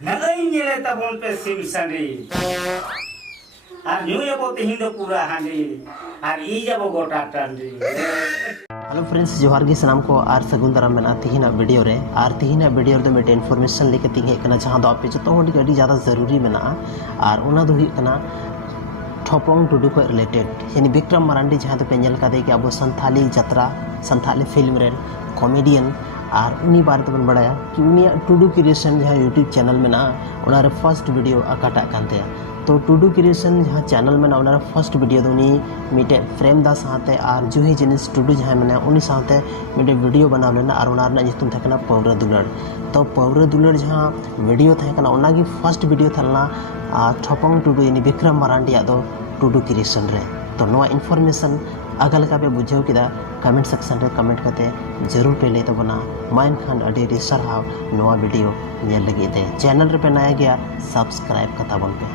नगई नेले तबोन पे SIM sundry are new याबो तेहिं दो पूरा हांडी आर ई जाबो गोटा टांडी। हेलो फ्रेंड्स जोहार गे सनाम को आर सगुन दाराम मेना तिहिना वीडियो रे आर तिहिना वीडियो रे मिटे इन्फॉर्मेशन लेके तिहे कना जहां दो आपे जतो हडी अडी ज्यादा जरूरी मेना आर ओना दो हुई कना ठोपंग टुडू को रिलेटेड यानी विक्रम मरांडी जहां तो पे नेल कादे कि अब संथाली यात्रा संथाली फिल्म रे कॉमेडियन और उनी बारे तबन बड़ाया कि उनिया टुडू क्रिएशन जहां यूट्यूब चैनल में ना उनारे फर्स्ट वीडियो अकाटा कांते तो टुडू क्रिएशन जहां चैनल में ना उनारे फर्स्ट वीडियो तो उनी मिटे फ्रेम दा साथे और जुही जिनिस टुडू जहां में ना उनी साथे मिटे वीडियो बनाव लेना और उनार ना जितुम थकना पौरा दुलड़ तो पौरा दुलड़ जहां वीडियो थे कना उना की फर्स्ट वीडियो थलना ठोपंग टुडू यानी विक्रम मरांडी दो टुडू क्रिएशन रे तो नोआ इन्फॉर्मेशन अगल का पे बुझेव किदा कमेंट सेक्शन रे कमेंट करते जरूर पे ले तबना माइन खान अडी सरहाव नोआ वीडियो नेल लगी दे चैनल रे पे नया गया सब्सक्राइब कता बन पे।